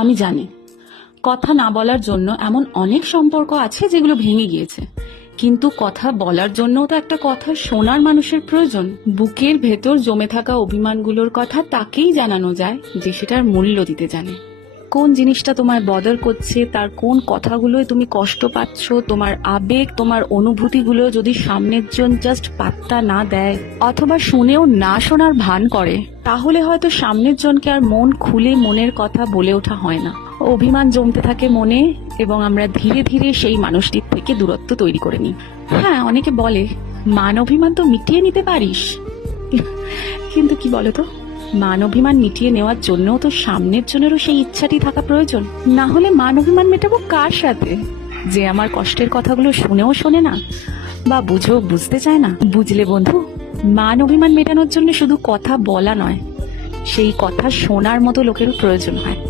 আমি জানি কথা না বলার জন্য এমন অনেক সম্পর্ক আছে যেগুলো ভেঙে গিয়েছে, কিন্তু কথা বলার জন্যও তো একটা কথা শোনার মানুষের প্রয়োজন। বুকের ভেতর জমে থাকা অভিমানগুলোর কথা তাকেই জানানো যায় যে সেটার মূল্য দিতে জানে। কোন জিনিসটা তোমায় বদল করছে, তার কোন কথাগুলোয় তুমি কষ্ট পাচ্ছ, তোমার আবেগ, তোমার অনুভূতিগুলো যদি সামনের জন জাস্ট পাত্তা না দেয় অথবা শুনেও না শোনার ভান করে, তাহলে হয়তো সামনের জনকে আর মন খুলে মনের কথা বলে ওঠা হয় না। অভিমান জমতে থাকে মনে এবং আমরা ধীরে ধীরে সেই মানুষটির থেকে দূরত্ব তৈরি করে নিই। হ্যাঁ, অনেকে বলে মান অভিমান তো মিটিয়ে নিতে পারিস, কিন্তু কি বলতো, মান অভিমান মিটিয়ে নেওয়ার জন্যও তো সামনের জনেরও সেই ইচ্ছাটি থাকা প্রয়োজন। না হলে মান অভিমান মেটাবো কার সাথে, যে আমার কষ্টের কথাগুলো শুনেও শোনে না বা বুঝেও বুঝতে চায় না? বুঝলে বন্ধু, মান অভিমান মেটানোর জন্য শুধু কথা বলা নয়, সেই কথা শোনার মতো লোকেরও প্রয়োজন হয়।